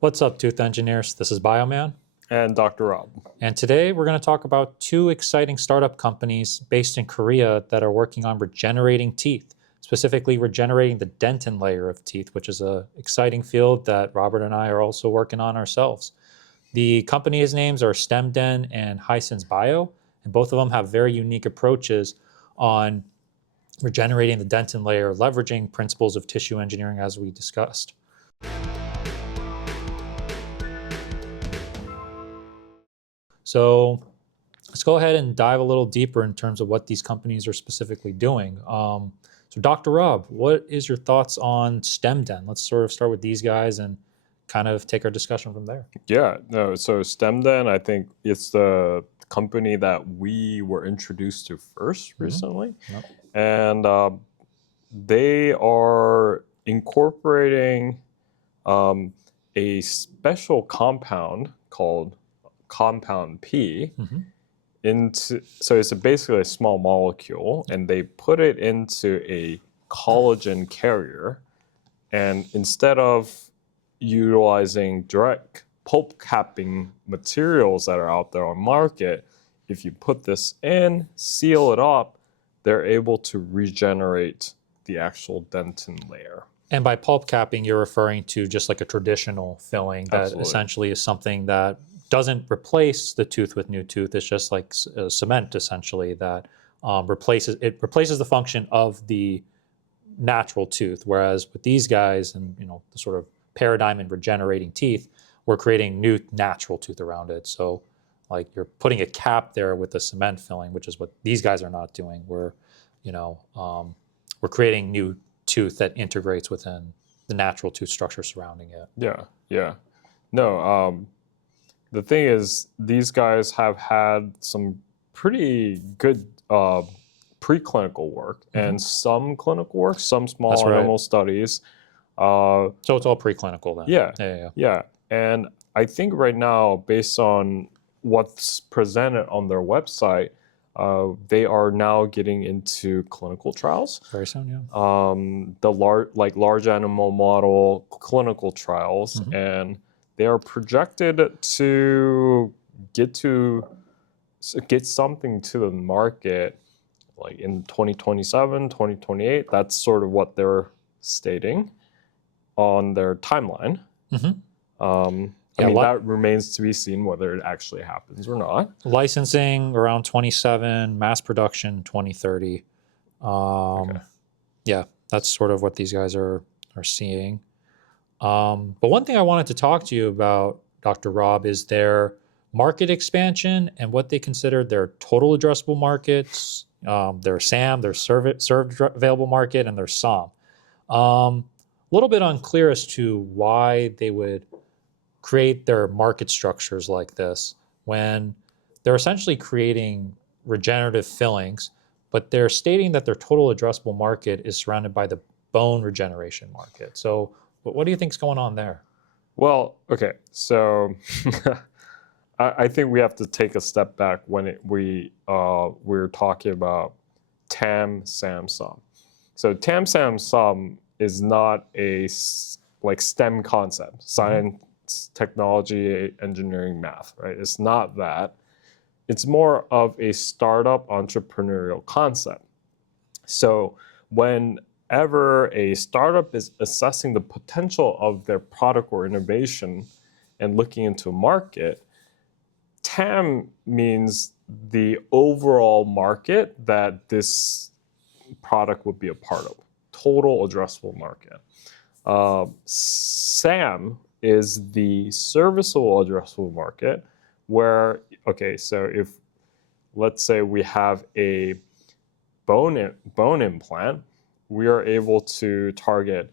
What's up, tooth engineers? This is Bioman. And Dr. Rob. And today we're going to talk about two exciting startup companies based in Korea that are working on regenerating teeth, specifically regenerating the dentin layer of teeth, which is an exciting field that Robert and I are also working on ourselves. The company's names are StemDen and HysensBio, and both of them have very unique approaches on regenerating the dentin layer, leveraging principles of tissue engineering as we discussed. So let's go ahead and dive a little deeper in terms of what these companies are specifically doing. So Dr. Rob, what is your thoughts on StemDen? Let's sort of start with these guys and kind of take our discussion from there. So StemDen, I think it's the company that we were introduced to first recently. Yep. And they are incorporating a special compound called compound P into, so it's basically a small molecule, and they put it into a collagen carrier, and instead of utilizing direct pulp capping materials that are out there on market, if you put this in, seal it up, they're able to regenerate the actual dentin layer. And by pulp capping, you're referring to just like a traditional filling that Absolutely. essentially is something that doesn't replace the tooth with new tooth. It's just like cement, essentially, that replaces the function of the natural tooth. Whereas with these guys and the sort of paradigm in regenerating teeth, we're creating new natural tooth around it. So like you're putting a cap there with the cement filling, which is what these guys are not doing. We're creating new tooth that integrates within the natural tooth structure surrounding it. Yeah. No, the thing is, these guys have had some pretty good preclinical work and some clinical work, some small animal studies. So it's all preclinical then? Yeah. And I think right now, based on what's presented on their website, they are now getting into clinical trials. Very soon, yeah. The large animal model clinical trials, and they are projected to get something to the market like in 2027, 2028. That's sort of what they're stating on their timeline. That remains to be seen whether it actually happens or not. Licensing around 27, mass production 2030. Yeah, that's sort of what these guys are seeing. But one thing I wanted to talk to you about, Dr. Rob, is their market expansion and what they consider their total addressable markets, their SAM, their served available market, and their SOM. A little bit unclear as to why they would create their market structures like this when they're essentially creating regenerative fillings, but they're stating that their total addressable market is surrounded by the bone regeneration market. So what do you think's going on there? Well, okay, so I think we have to take a step back when we're talking about TAM, SAM, SOM. So TAM, SAM, SOM is not a STEM concept, science, technology, engineering, math, right? It's not that. It's more of a startup entrepreneurial concept. So whenever a startup is assessing the potential of their product or innovation and looking into a market, TAM means the overall market that this product would be a part of, total addressable market. SAM is the serviceable addressable market where, so if, let's say we have a bone implant, we are able to target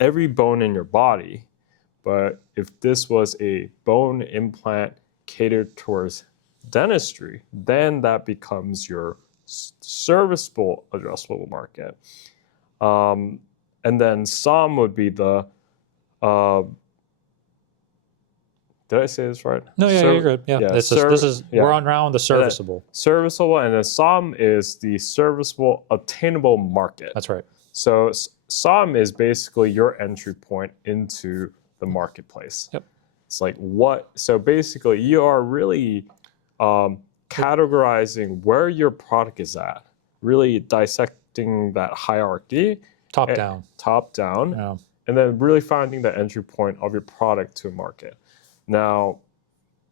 every bone in your body. But if this was a bone implant catered towards dentistry, then that becomes your serviceable addressable market. And then SOM would be the, did I say this right? No, yeah, you're good. Yeah, we're on round the serviceable. Serviceable, and then SOM is the serviceable attainable market. That's right. So SOM is basically your entry point into the marketplace. Yep. It's like so basically you are really categorizing where your product is at, really dissecting that hierarchy. Top down. Top down. Yeah. And then really finding the entry point of your product to market. Now,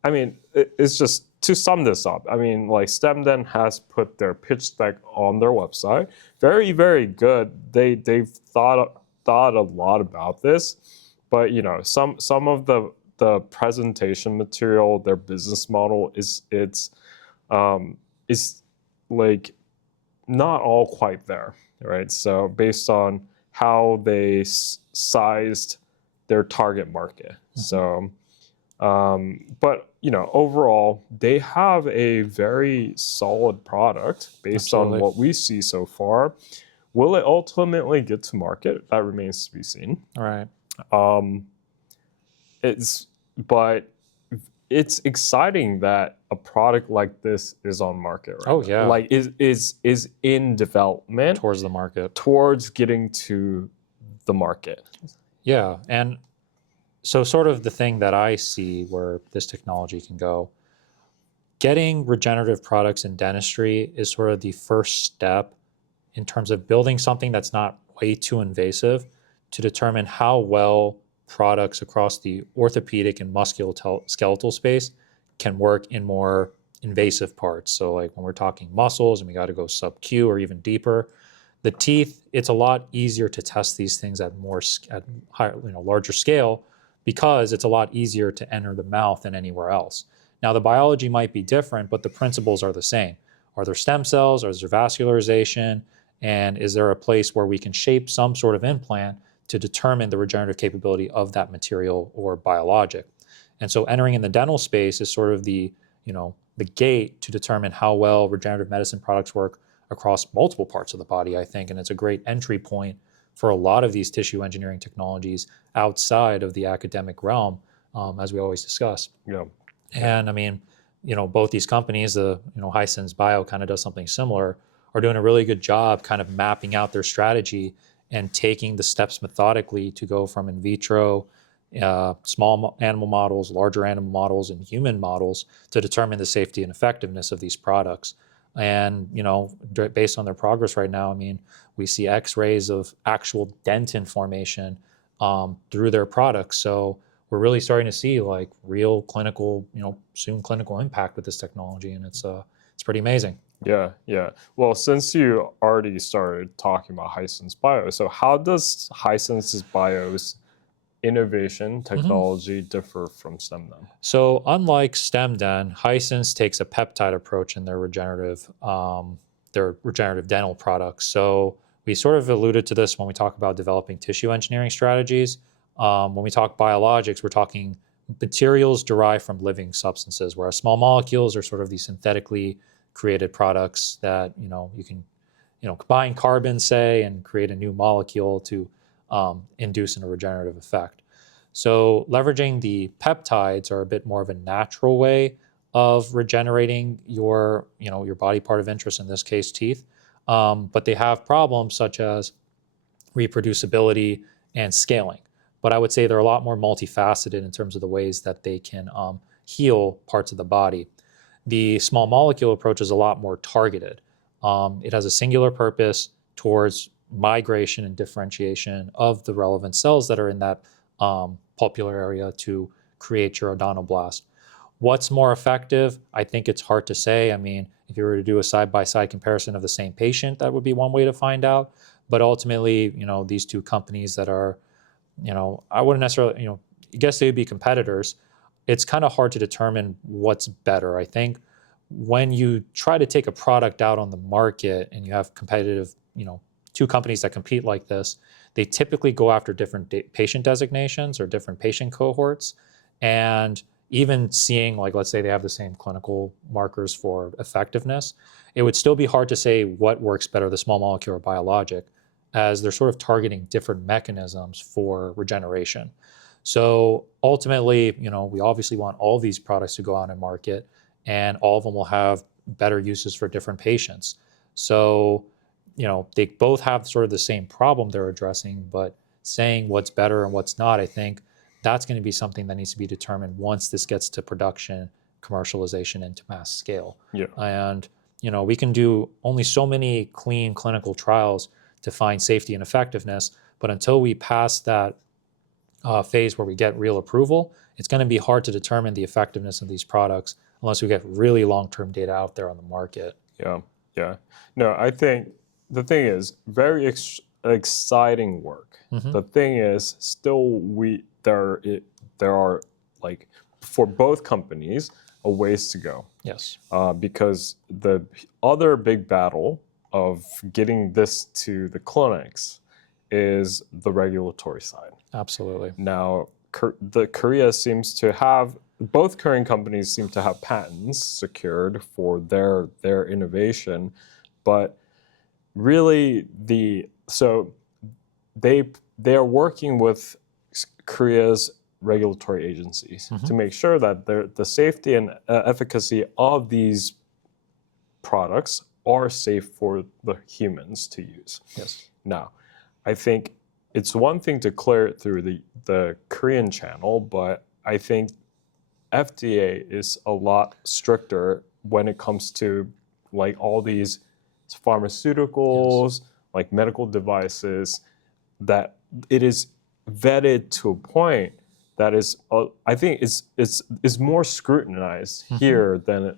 I mean, it's just to sum this up. I mean, like StemDen has put their pitch deck on their website. Very, very good. They've thought a lot about this, but you know, some of the presentation material, their business model is like not all quite there, right? So based on how they sized their target market. So, but you know, overall, they have a very solid product based on what we see so far. Will it ultimately get to market? That remains to be seen. All right. But it's exciting that a product like this is on market right now. Yeah. Like is in development towards the market. Towards getting to the market. Yeah. And so sort of the thing that I see where this technology can go, getting regenerative products in dentistry is sort of the first step in terms of building something that's not way too invasive to determine how well products across the orthopedic and musculoskeletal space can work in more invasive parts. So like when we're talking muscles and we got to go sub-Q or even deeper, the teeth, it's a lot easier to test these things at higher, larger scale because it's a lot easier to enter the mouth than anywhere else. Now the biology might be different, but the principles are the same. Are there stem cells? Is there vascularization? And is there a place where we can shape some sort of implant to determine the regenerative capability of that material or biologic? And so entering in the dental space is sort of the gate to determine how well regenerative medicine products work across multiple parts of the body, I think. And it's a great entry point for a lot of these tissue engineering technologies outside of the academic realm, as we always discuss. Yeah. And I mean, both these companies, HysensBio kind of does something similar, are doing a really good job kind of mapping out their strategy and taking the steps methodically to go from in vitro, small animal models, larger animal models, and human models to determine the safety and effectiveness of these products. And, based on their progress right now, I mean, we see x-rays of actual dentin formation through their products. So we're really starting to see like real clinical, soon clinical impact with this technology. And it's pretty amazing. Yeah, yeah. Well, since you already started talking about HysensBio, so how does HysensBio's innovation technology differ from StemDen? So unlike StemDen, Hysens takes a peptide approach in their regenerative dental products. So we sort of alluded to this when we talk about developing tissue engineering strategies. When we talk biologics, we're talking materials derived from living substances, whereas small molecules are sort of these synthetically created products that you can combine carbon, say, and create a new molecule to induce a regenerative effect. So leveraging the peptides are a bit more of a natural way of regenerating your body part of interest, in this case teeth, but they have problems such as reproducibility and scaling. But I would say they're a lot more multifaceted in terms of the ways that they can heal parts of the body. The small molecule approach is a lot more targeted. It has a singular purpose towards migration and differentiation of the relevant cells that are in that pulpular area to create your odontoblast. What's more effective? I think it's hard to say. I mean, if you were to do a side-by-side comparison of the same patient, that would be one way to find out. But ultimately, these two companies that are, I wouldn't necessarily, I guess they would be competitors. It's kind of hard to determine what's better. I think when you try to take a product out on the market and you have competitive, two companies that compete like this, they typically go after different patient designations or different patient cohorts. And even seeing, like, let's say they have the same clinical markers for effectiveness, it would still be hard to say what works better, the small molecule or biologic, as they're sort of targeting different mechanisms for regeneration. So ultimately, we obviously want all these products to go out and market, and all of them will have better uses for different patients. So they both have sort of the same problem they're addressing, but saying what's better and what's not, I think that's going to be something that needs to be determined once this gets to production, commercialization into mass scale. Yeah. And, we can do only so many clean clinical trials to find safety and effectiveness, but until we pass that phase where we get real approval, it's going to be hard to determine the effectiveness of these products unless we get really long-term data out there on the market. Yeah, yeah. No, I think the thing is very exciting work. The thing is still there are like for both companies a ways to go. Yes. Because the other big battle of getting this to the clinics is the regulatory side. Absolutely. Now, both Korean companies seem to have patents secured for their innovation, but really they are working with Korea's regulatory agencies to make sure that the safety and efficacy of these products are safe for the humans to use. Yes. Now, I think it's one thing to clear it through the Korean channel, but I think FDA is a lot stricter when it comes to like all these pharmaceuticals, like medical devices, that it is vetted to a point that is, I think is more scrutinized here than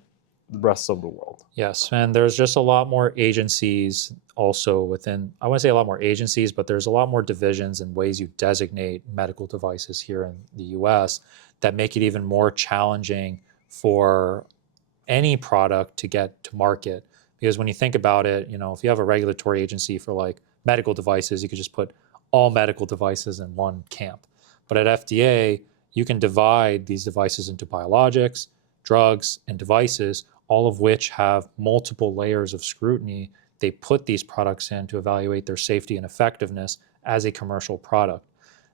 the rest of the world. Yes, and there's just a lot more agencies also within, I wouldn't say a lot more agencies, but there's a lot more divisions and ways you designate medical devices here in the US that make it even more challenging for any product to get to market. Because when you think about it, if you have a regulatory agency for like medical devices, you could just put all medical devices in one camp. But at FDA, you can divide these devices into biologics, drugs, and devices, all of which have multiple layers of scrutiny they put these products in to evaluate their safety and effectiveness as a commercial product.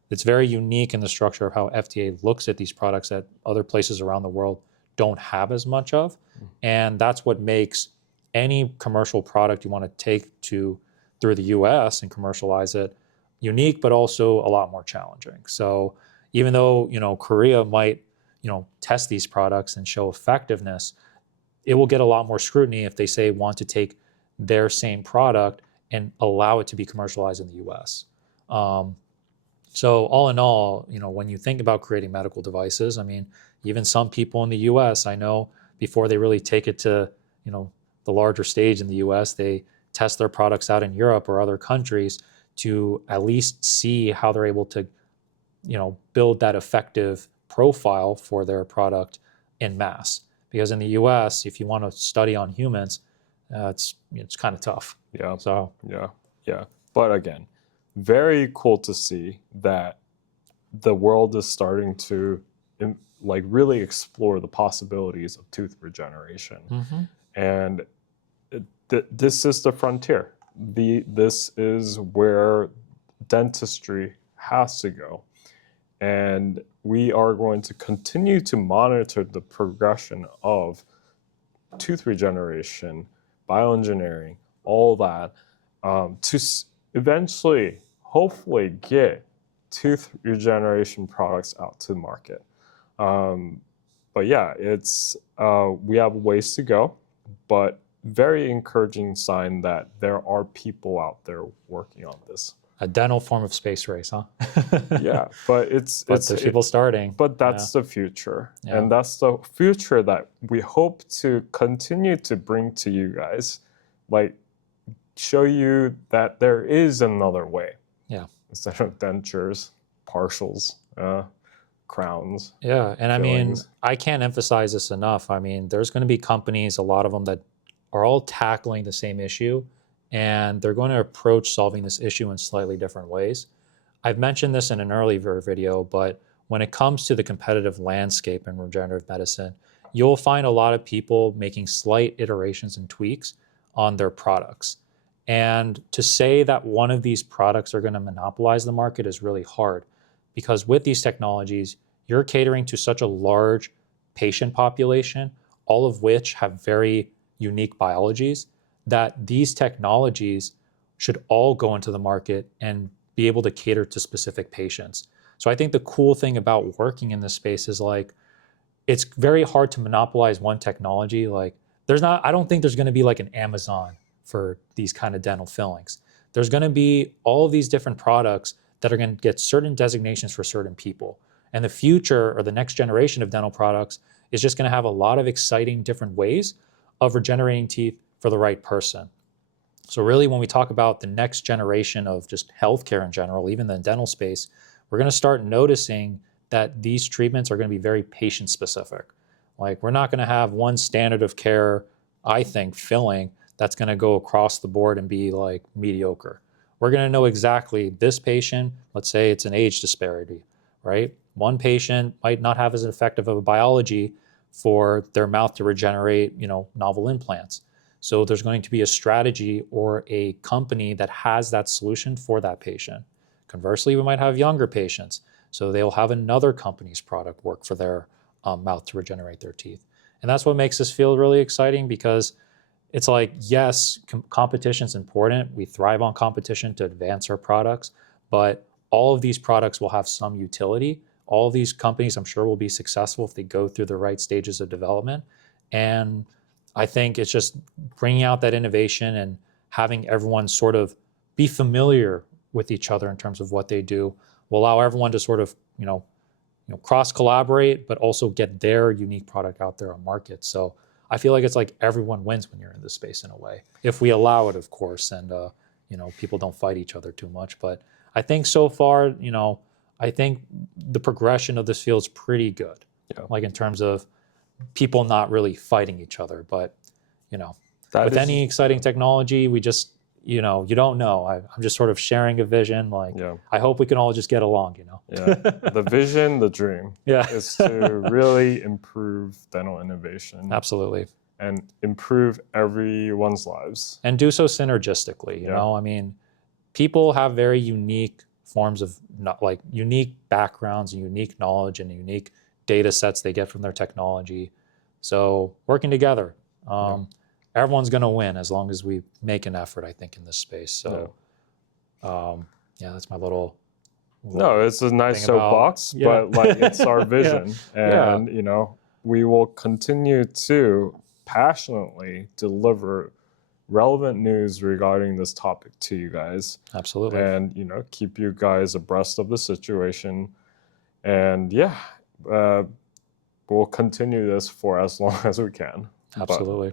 It's very unique in the structure of how FDA looks at these products that other places around the world don't have as much of. And that's what makes any commercial product you want to take through the US and commercialize it unique, but also a lot more challenging. So even though, Korea might, test these products and show effectiveness, it will get a lot more scrutiny if they want to take their same product and allow it to be commercialized in the US. So all in all, when you think about creating medical devices, even some people in the US, I know before they really take it to, the larger stage in the US, they test their products out in Europe or other countries to at least see how they're able to, build that effective profile for their product in mass. Because in the US, if you want to study on humans, it's kind of tough. Yeah. So yeah. But again, very cool to see that the world is starting to really explore the possibilities of tooth regeneration. And this is the frontier. This is where dentistry has to go. And we are going to continue to monitor the progression of tooth regeneration, bioengineering, all that, to eventually, hopefully, get tooth regeneration products out to the market. But yeah, we have ways to go, but very encouraging sign that there are people out there working on this. a dental form of space race, huh? Yeah, but there's people starting. But that's the future, Yeah. and that's the future that we hope to continue to bring to you guys, like show you that there is another way. Yeah. Instead of dentures, partials, crowns. Yeah, and fillings. I can't emphasize this enough. There's going to be companies, a lot of them, that are all tackling the same issue, and they're going to approach solving this issue in slightly different ways. I've mentioned this in an earlier video, but when it comes to the competitive landscape in regenerative medicine, you'll find a lot of people making slight iterations and tweaks on their products. And to say that one of these products are going to monopolize the market is really hard, because with these technologies, you're catering to such a large patient population, all of which have very unique biologies, that these technologies should all go into the market and be able to cater to specific patients. So I think the cool thing about working in this space is like, it's very hard to monopolize one technology. Like I don't think there's going to be like an Amazon for these kind of dental fillings. There's going to be all of these different products that are going to get certain designations for certain people. And the future or the next generation of dental products is just going to have a lot of exciting different ways of regenerating teeth for the right person. So really, when we talk about the next generation of just healthcare in general, even the dental space, we're going to start noticing that these treatments are going to be very patient specific. Like we're not going to have one standard of care, I think, filling that's going to go across the board and be like mediocre. We're going to know exactly this patient, let's say it's an age disparity, right? One patient might not have as effective of a biology for their mouth to regenerate, novel implants. So there's going to be a strategy or a company that has that solution for that patient. Conversely, we might have younger patients, so they'll have another company's product work for their mouth to regenerate their teeth. And that's what makes this field really exciting, because it's like, yes, competition is important. We thrive on competition to advance our products, but all of these products will have some utility. All of these companies, I'm sure, will be successful if they go through the right stages of development. And I think it's just bringing out that innovation and having everyone sort of be familiar with each other in terms of what they do will allow everyone to sort of, cross collaborate, but also get their unique product out there on market. So I feel like it's like everyone wins when you're in this space in a way, if we allow it, of course, and people don't fight each other too much. But I think so far, I think the progression of this field is pretty good. Yeah. Like in terms of people not really fighting each other, but with any exciting technology, we just you don't know. I'm just sort of sharing a vision. Like, I hope we can all just get along. Yeah, the vision, the dream, is to really improve dental innovation. Absolutely. And improve everyone's lives. And do so synergistically. You know, I mean, people have very unique forms of unique backgrounds and unique knowledge and unique data sets they get from their technology. So working together, everyone's going to win as long as we make an effort, I think, in this space. So, that's my little no, it's a nice soapbox, but like it's our vision. And, we will continue to passionately deliver relevant news regarding this topic to you guys. Absolutely. And, keep you guys abreast of the situation. And we'll continue this for as long as we can. Absolutely.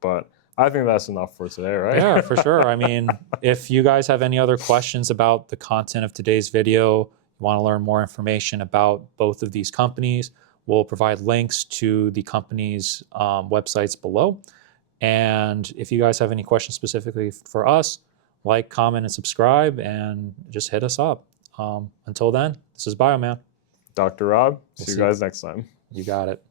But I think that's enough for today, right? Yeah, for sure. I mean, if you guys have any other questions about the content of today's video, you want to learn more information about both of these companies, we'll provide links to the companies' websites below. And if you guys have any questions specifically for us, like, comment, and subscribe, and just hit us up. Until then, this is Bioman. Dr. Rob, see you guys next time. You got it.